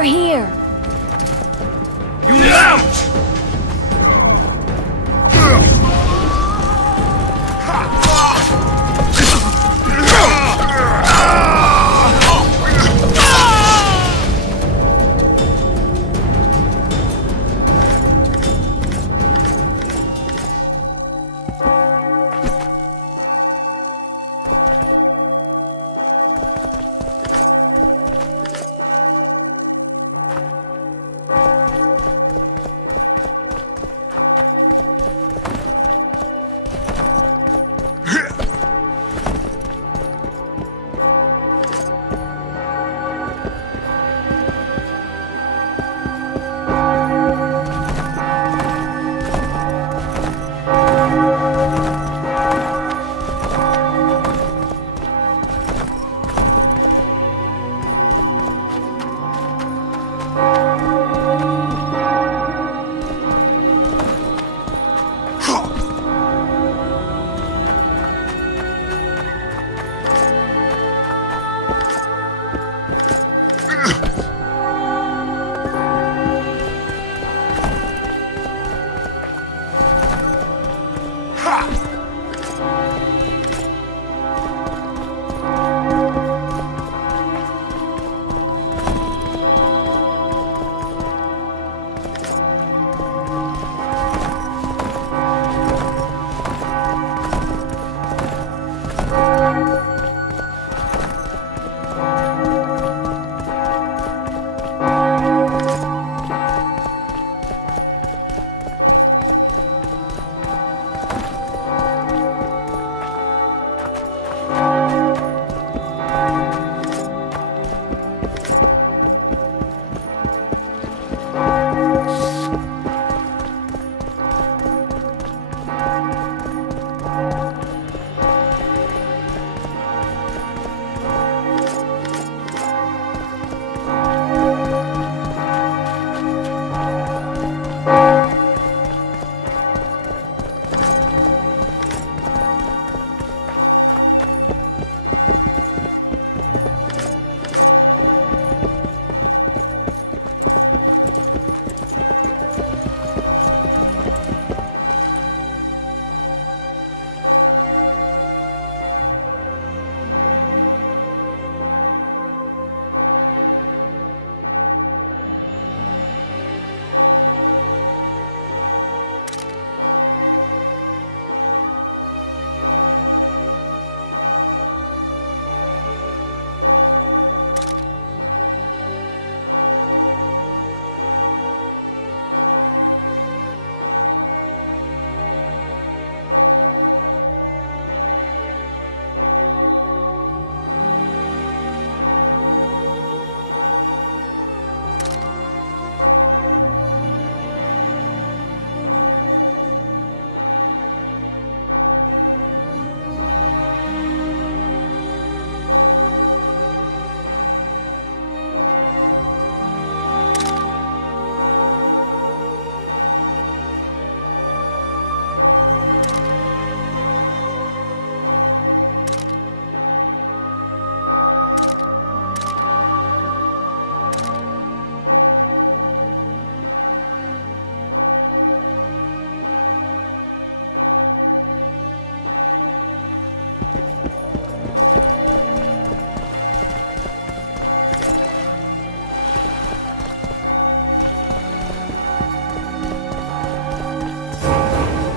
over here! You lout!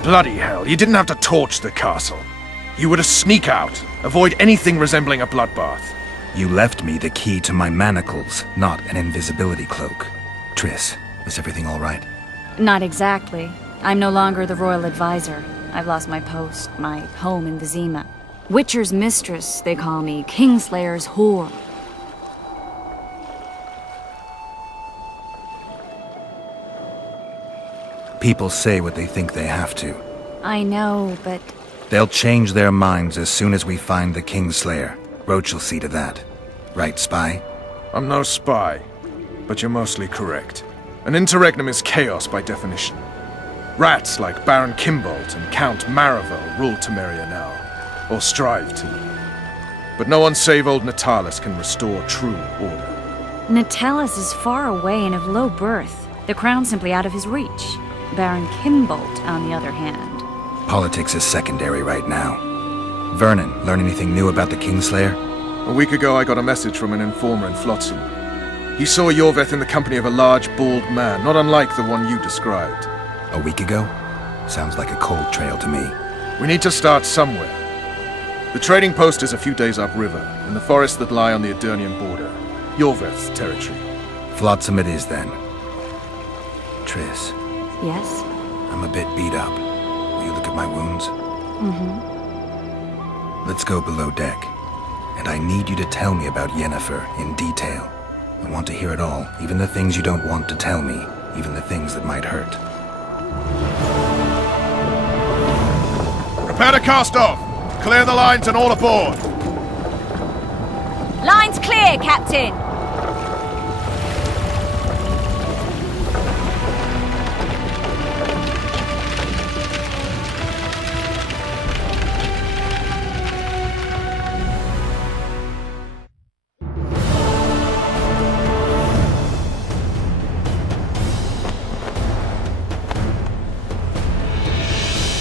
Bloody hell, you didn't have to torch the castle. You were to sneak out, avoid anything resembling a bloodbath. You left me the key to my manacles, not an invisibility cloak. Triss, is everything all right? Not exactly. I'm no longer the royal advisor. I've lost my post, my home in Vizima. Witcher's mistress, they call me. Kingslayer's whore. People say what they think they have to. I know, but... They'll change their minds as soon as we find the Kingslayer. Roach will see to that. Right, Spy? I'm no spy, but you're mostly correct. An interregnum is chaos by definition. Rats like Baron Kimbolt and Count Maravel rule Temeria now, or strive to. But no one save old Natalis can restore true order. Natalis is far away and of low birth. The crown's simply out of his reach. Baron Kimbolt, on the other hand. Politics is secondary right now. Vernon, learn anything new about the Kingslayer? A week ago I got a message from an informer in Flotsam. He saw Yorveth in the company of a large, bald man, not unlike the one you described. A week ago? Sounds like a cold trail to me. We need to start somewhere. The trading post is a few days upriver, in the forests that lie on the Aedirnian border. Yorveth's territory. Flotsam it is, then. Triss. Yes? I'm a bit beat up. Will you look at my wounds? Let's go below deck. And I need you to tell me about Yennefer in detail. I want to hear it all, even the things you don't want to tell me, even the things that might hurt. Prepare to cast off! Clear the lines and all aboard! Line's clear, Captain!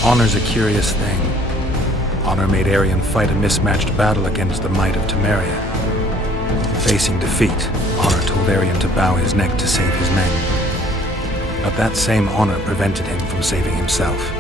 Honor's a curious thing. Honor made Arion fight a mismatched battle against the might of Temeria. Facing defeat, Honor told Arion to bow his neck to save his men. But that same honor prevented him from saving himself.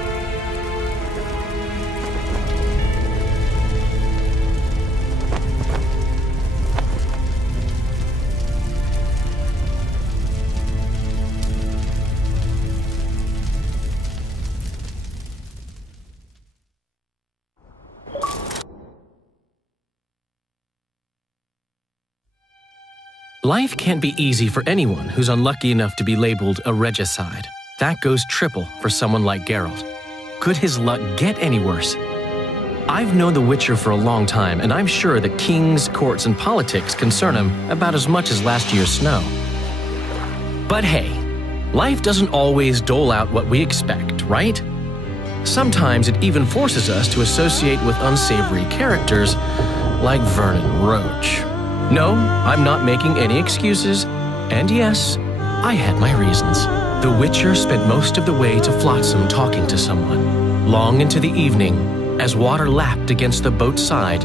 Life can't be easy for anyone who's unlucky enough to be labeled a regicide. That goes triple for someone like Geralt. Could his luck get any worse? I've known the Witcher for a long time, and I'm sure that kings, courts, and politics concern him about as much as last year's snow. But hey, life doesn't always dole out what we expect, right? Sometimes it even forces us to associate with unsavory characters like Vernon Roche. No, I'm not making any excuses, and yes, I had my reasons. The Witcher spent most of the way to Flotsam talking to someone. Long into the evening, as water lapped against the boat's side,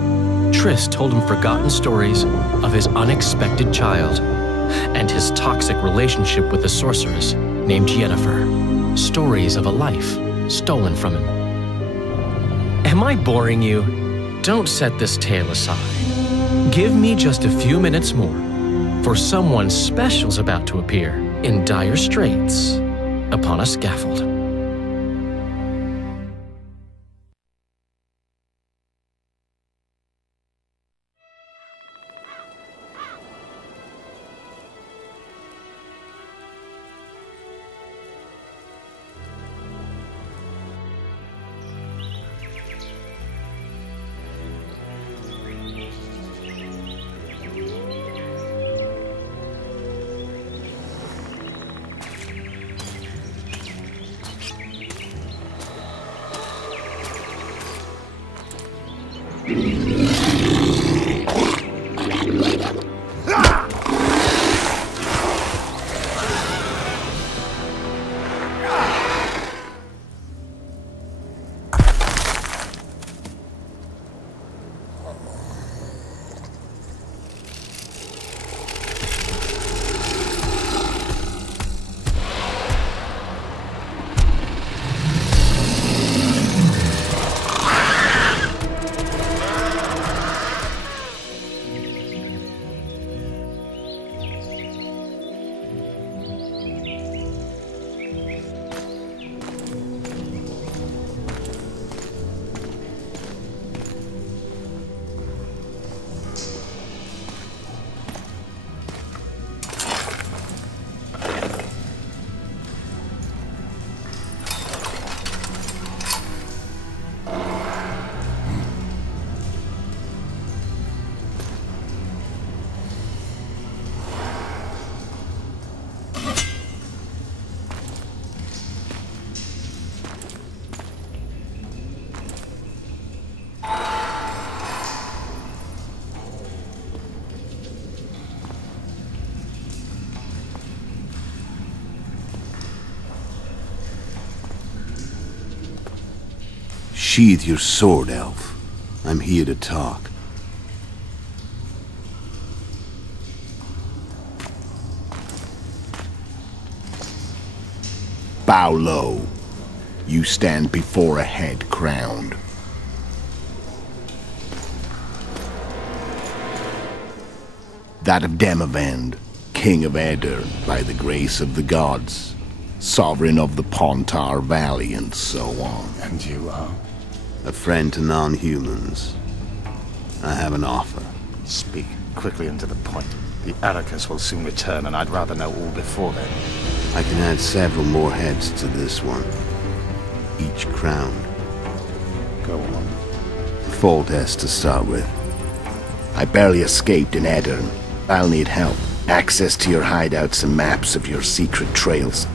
Triss told him forgotten stories of his unexpected child and his toxic relationship with a sorceress named Yennefer. Stories of a life stolen from him. Am I boring you? Don't set this tale aside. Give me just a few minutes more, for someone special's about to appear in dire straits upon a scaffold. Sheathe your sword, elf. I'm here to talk. Bow low. You stand before a head crowned. That of Demavend, King of Eder, by the grace of the gods, sovereign of the Pontar Valley, and so on. And you are? A friend to non-humans. I have an offer. Speak quickly and to the point. The Arrakis will soon return, and I'd rather know all before then. I can add several more heads to this one. Each crowned. Go on. Foltest to start with. I barely escaped in Edirn. I'll need help. Access to your hideouts and maps of your secret trails.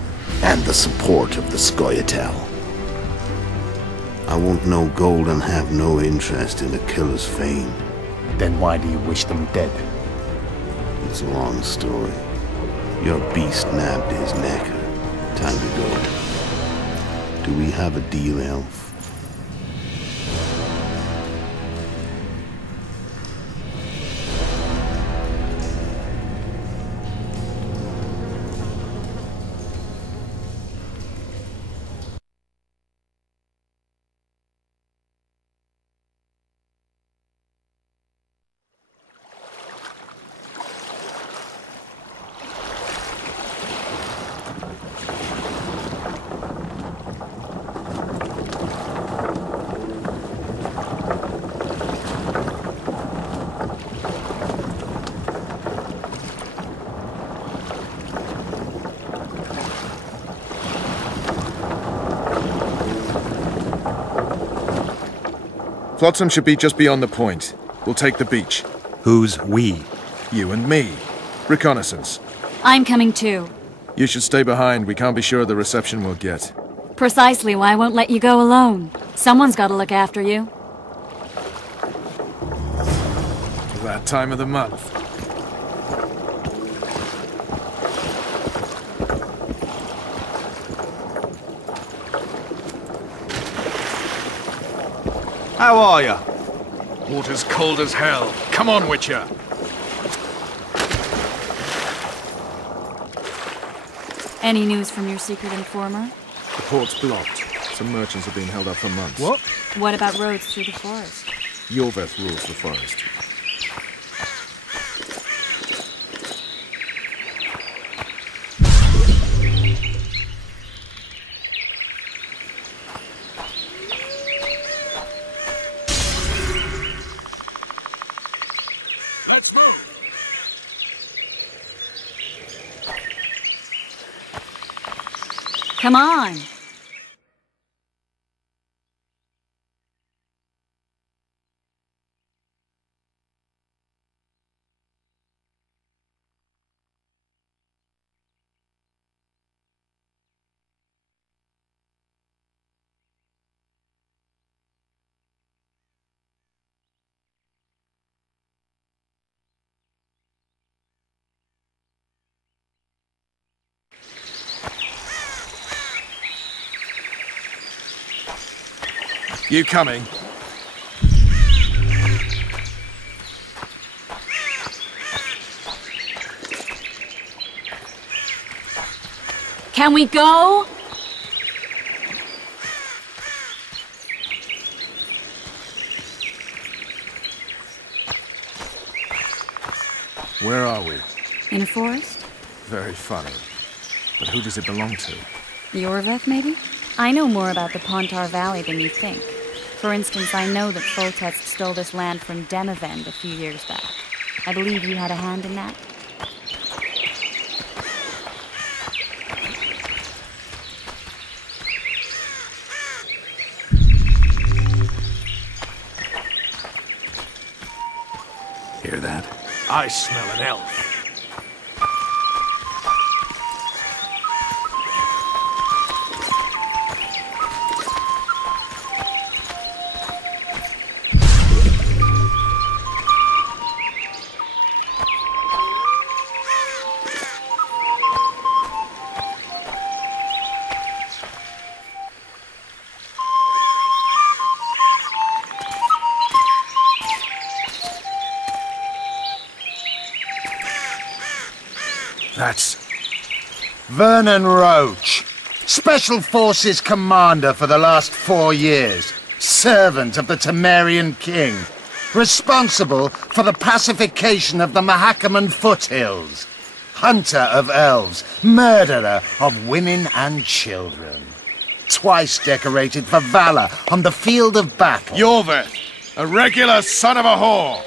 And the support of the Scoia'tael. I want no gold and have no interest in the killer's fame. Then why do you wish them dead? It's a long story. Your beast nabbed his necker. Time to go. Do we have a deal, elf? Flotsam should be just beyond the point. We'll take the beach. Who's we? You and me. Reconnaissance. I'm coming too. You should stay behind. We can't be sure of the reception we'll get. Precisely why I won't let you go alone. Someone's got to look after you. That time of the month. How are you? Water's cold as hell. Come on, Witcher. Any news from your secret informer? The port's blocked. Some merchants have been held up for months. What? What about roads through the forest? Yorveth rules the forest. Let's move! Come on! You coming? Can we go? Where are we? In a forest? Very funny. But who does it belong to? Yorveth, maybe? I know more about the Pontar Valley than you think. For instance, I know that Foltest stole this land from Demavend a few years back. I believe you had a hand in that? Hear that? I smell an elf. Vernon Roach, Special Forces Commander for the last 4 years, servant of the Temerian King, responsible for the pacification of the Mahakaman foothills, hunter of elves, murderer of women and children. Twice decorated for valor on the field of battle. Yorveth, a regular son of a whore.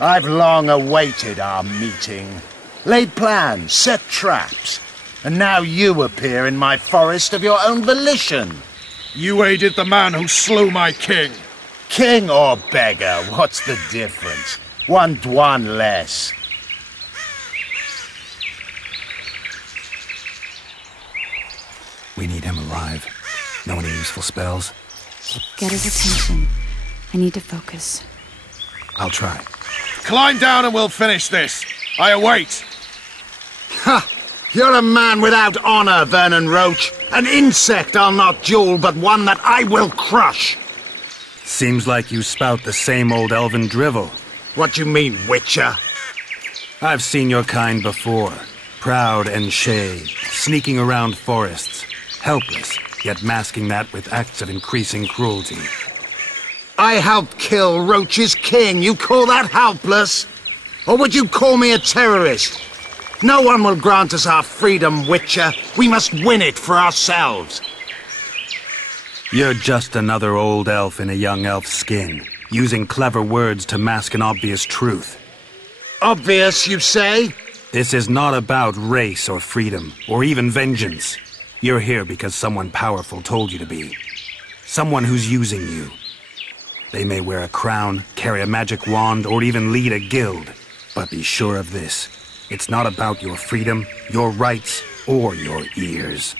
I've long awaited our meeting. Laid plans, set traps, and now you appear in my forest of your own volition. You aided the man who slew my king. King or beggar, what's the difference? One Dwan less. We need him alive. Know any useful spells? Get his attention. I need to focus. I'll try. Climb down and we'll finish this. I await. Ha! You're a man without honor, Vernon Roach. An insect I'll not duel, but one that I will crush. Seems like you spout the same old elven drivel. What you mean, Witcher? I've seen your kind before. Proud and shade, sneaking around forests. Helpless, yet masking that with acts of increasing cruelty. I helped kill Roach's king. You call that helpless? Or would you call me a terrorist? No one will grant us our freedom, Witcher. We must win it for ourselves. You're just another old elf in a young elf's skin, using clever words to mask an obvious truth. Obvious, you say? This is not about race or freedom, or even vengeance. You're here because someone powerful told you to be. Someone who's using you. They may wear a crown, carry a magic wand, or even lead a guild. But be sure of this. It's not about your freedom, your rights, or your ears.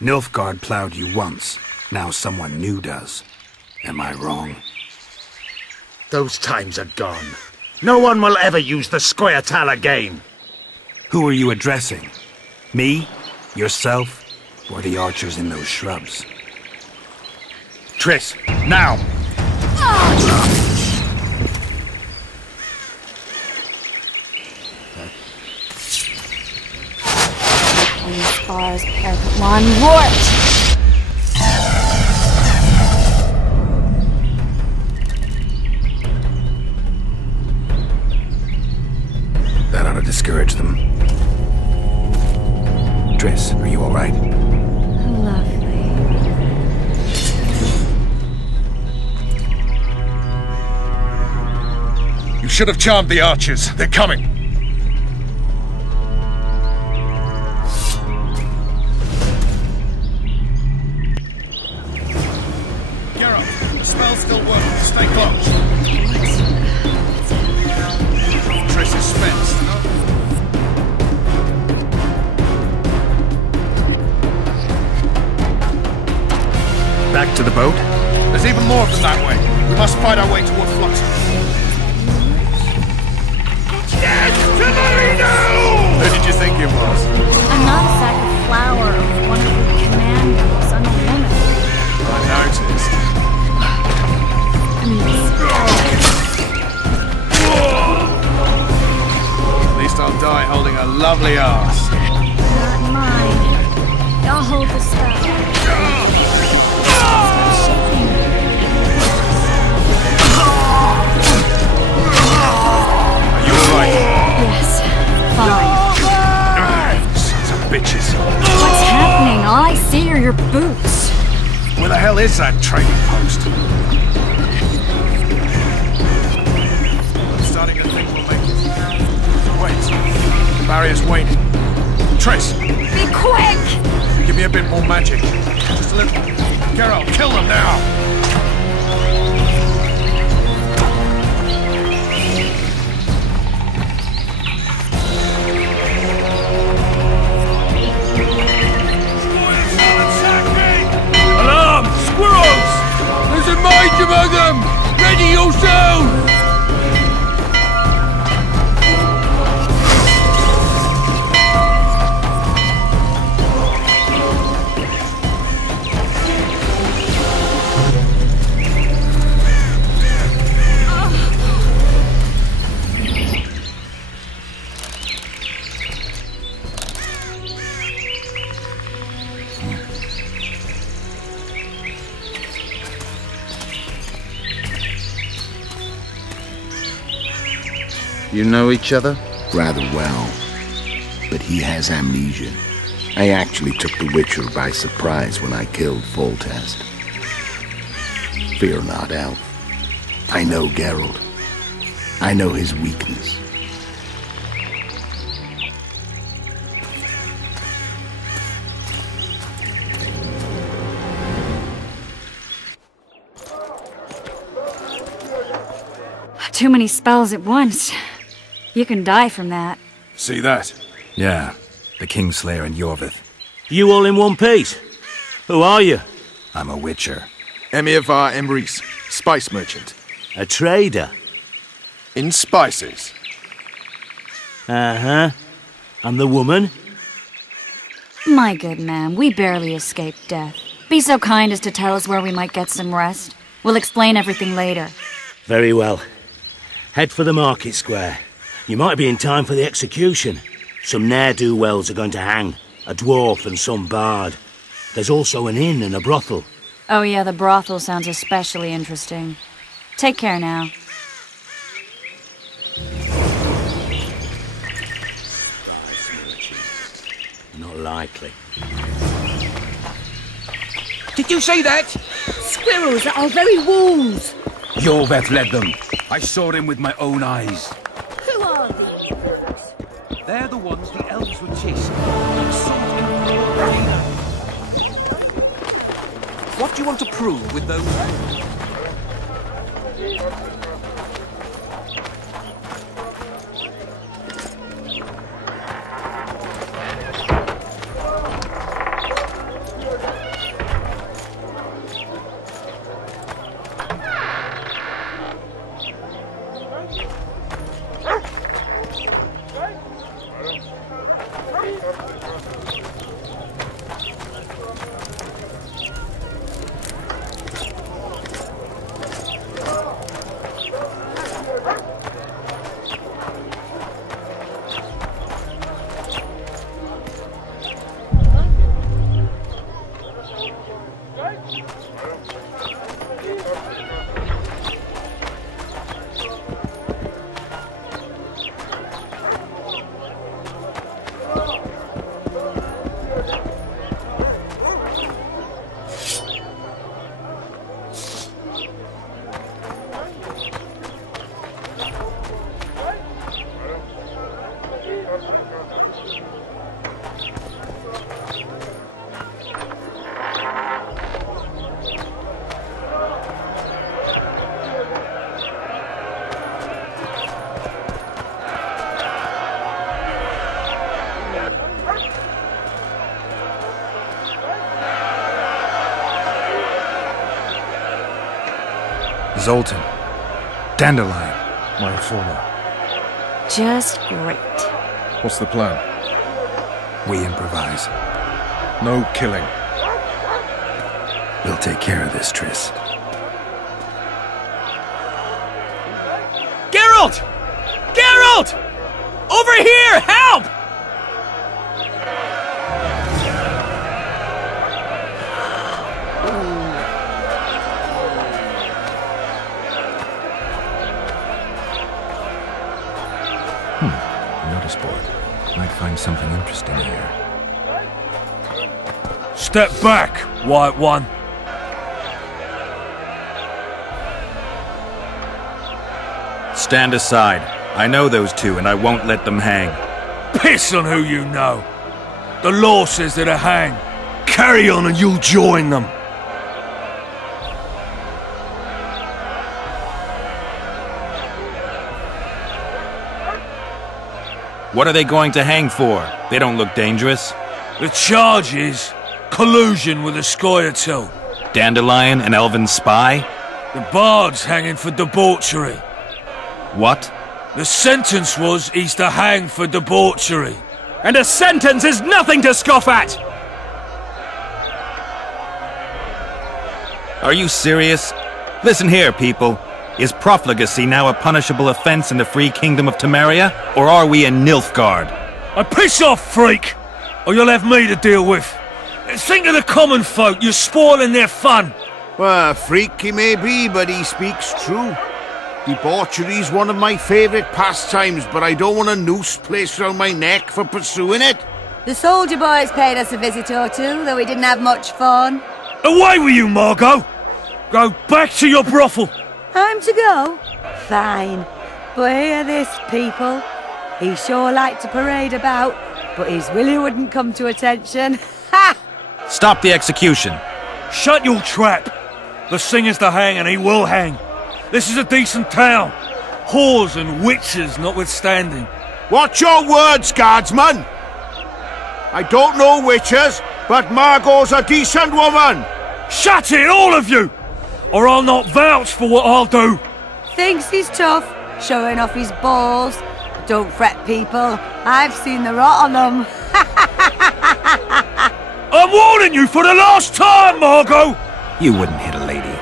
Nilfgaard plowed you once. Now someone new does. Am I wrong? Those times are gone. No one will ever use the Scoia'tael again. Who are you addressing? Me? Yourself? Or the archers in those shrubs? Triss, now! And as far as Paracatlan warped! That ought to discourage them. Triss, are you alright? Lovely. You should have charmed the archers. They're coming. Geralt, the spell still works. Stay close. Triss is spent. Back to the boat? There's even more of them that way. We must fight our way toward Fluxor. Yes, to Marino! Who did you think it was? I'm not a sack of flour or one of your commandos. I'm a woman. I noticed. At least I'll die holding a lovely ass. Not mine. I'll hold the spell. Are you alright? Yes, fine. Sons of bitches. What's happening? All I see are your boots. Where the hell is that trading post? I'm starting to think we'll make it. Wait. The barrier's waning. Triss, Be quick! give me a bit more magic. Just a little. Geralt, kill them now! Alarm! Squirrels! There's a mage among them! Ready yourselves! You know each other? Rather well. But he has amnesia. I actually took the Witcher by surprise when I killed Foltest. Fear not, Elf. I know Geralt. I know his weakness. Too many spells at once. You can die from that. See that? Yeah, the Kingslayer and Yorvith. You all in one piece? Who are you? I'm a Witcher. Emir var Emrys, spice merchant. A trader? In spices. Uh-huh. And the woman? My good man, we barely escaped death. Be so kind as to tell us where we might get some rest. We'll explain everything later. Very well. Head for the market square. You might be in time for the execution. Some ne'er-do-wells are going to hang. A dwarf and some bard. There's also an inn and a brothel. Oh yeah, the brothel sounds especially interesting. Take care now. Not likely. Did you see that? Squirrels at our very walls! Yorveth led them. I saw them with my own eyes. Who are these? They're the ones the elves were chasing. What do you want to prove with those? Zoltan. Dandelion. My informer. Just great. What's the plan? We improvise. No killing. We'll take care of this, Triss. Geralt! Geralt! Over here! Help! Notice board. Might find something interesting here. Step back, White One. Stand aside. I know those two, and I won't let them hang. Piss on who you know. The law says they're to hang. Carry on and you'll join them. What are they going to hang for? They don't look dangerous. The charge is collusion with the Scoia'tael. Dandelion, an elven spy? The bard's hanging for debauchery. What? The sentence was he's to hang for debauchery. And a sentence is nothing to scoff at! Are you serious? Listen here, people. Is profligacy now a punishable offense in the free kingdom of Temeria? Or are we in Nilfgaard? Piss off, freak! Or you'll have me to deal with. Think of the common folk, you're spoiling their fun. Well, a freak he may be, but he speaks true. Debauchery's one of my favourite pastimes, but I don't want a noose placed round my neck for pursuing it. The soldier boys paid us a visit or two, though we didn't have much fun. Away with you, Margot! Go back to your brothel! I'm to go? Fine. But hear this, people. He sure liked to parade about, but his Willie wouldn't come to attention. Ha! Stop the execution. Shut your trap! The singer's to hang, and he will hang. This is a decent town. Whores and witches notwithstanding. Watch your words, guardsman! I don't know witches, but Margot's a decent woman! Shut it, all of you! Or I'll not vouch for what I'll do! Thinks he's tough, showing off his balls. Don't fret, people. I've seen the rot on them. I'm warning you for the last time, Margot! You wouldn't hit a lady.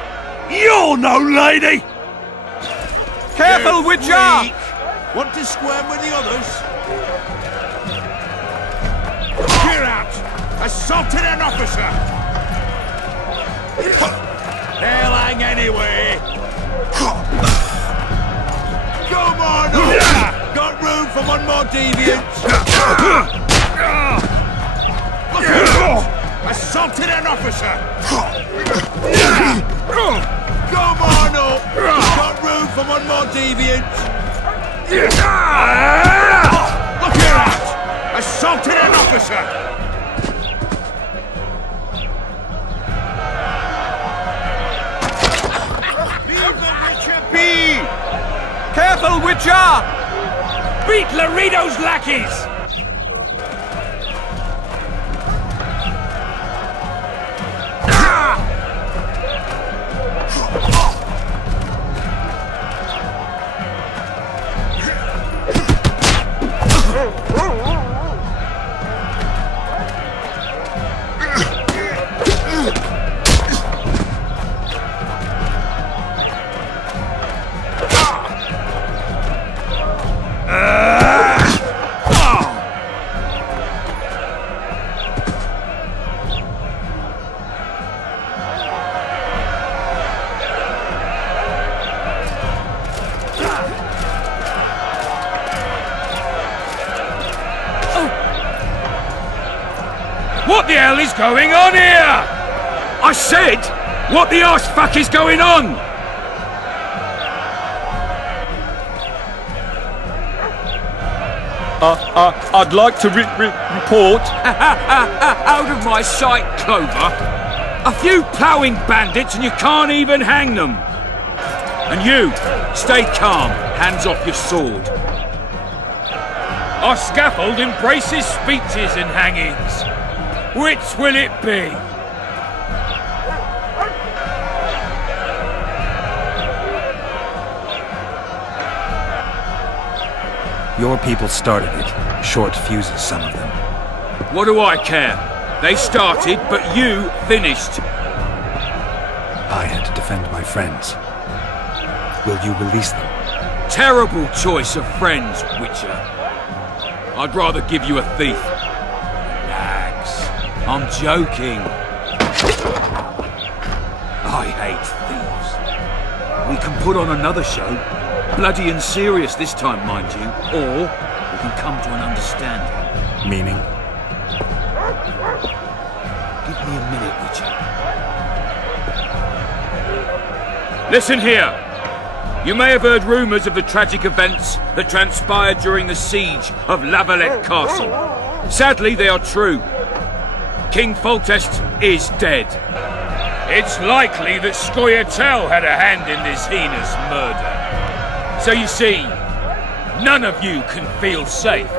You're no lady! Careful, Witcher! Want to squirm with the others? Clear out! Assaulted an officer! They'll hang anyway! Come on up! Got room for one more deviant! Look out! Assaulted an officer! Come on up! Got room for one more deviant! Look out! Assaulted an officer! Careful, Witcher! Beat Laredo's lackeys! What the hell is going on here? I said, what the arse fuck is going on? I'd like to report. Out of my sight, Clover. A few ploughing bandits and you can't even hang them. And you, stay calm, hands off your sword. Our scaffold embraces speeches and hangings. Which will it be? Your people started it. Short fuses, some of them. What do I care? They started, but you finished. I had to defend my friends. Will you release them? Terrible choice of friends, Witcher. I'd rather give you a thief. Relax. I'm joking. I hate thieves. We can put on another show. Bloody and serious this time, mind you. Or we can come to an understanding. Meaning? Give me a minute, Witcher. Listen here. You may have heard rumours of the tragic events that transpired during the siege of La Valette Castle. Sadly, they are true. King Foltest is dead. It's likely that Scoia'tael had a hand in this heinous murder. So you see, none of you can feel safe.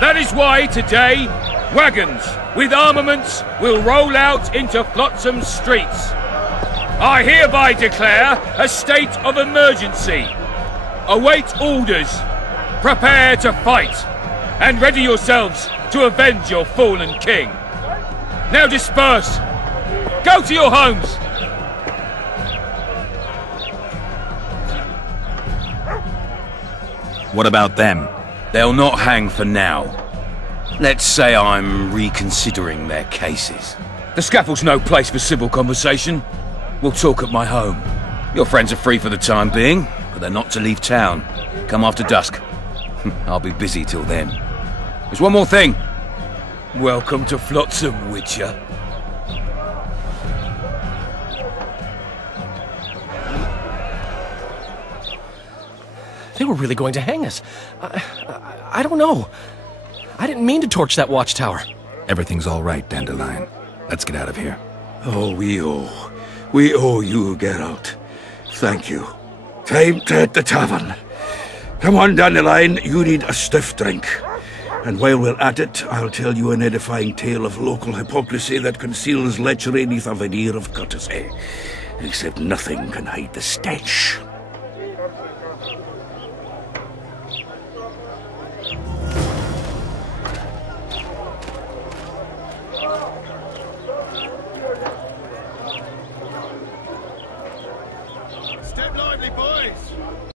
That is why today, wagons with armaments will roll out into Flotsam streets. I hereby declare a state of emergency. Await orders. Prepare to fight. And ready yourselves to avenge your fallen king. Now disperse. Go to your homes. What about them? They'll not hang for now. Let's say I'm reconsidering their cases. The scaffold's no place for civil conversation. We'll talk at my home. Your friends are free for the time being, but they're not to leave town. Come after dusk. I'll be busy till then. There's one more thing. Welcome to Flotsam, Witcher. They were really going to hang us. I don't know. I didn't mean to torch that watchtower. Everything's all right, Dandelion. Let's get out of here. Oh, we owe you, Geralt. Thank you. Time to hit the tavern. Come on, Dandelion, you need a stiff drink. And while we're at it, I'll tell you an edifying tale of local hypocrisy that conceals lechery neath a veneer of courtesy. Except nothing can hide the stench.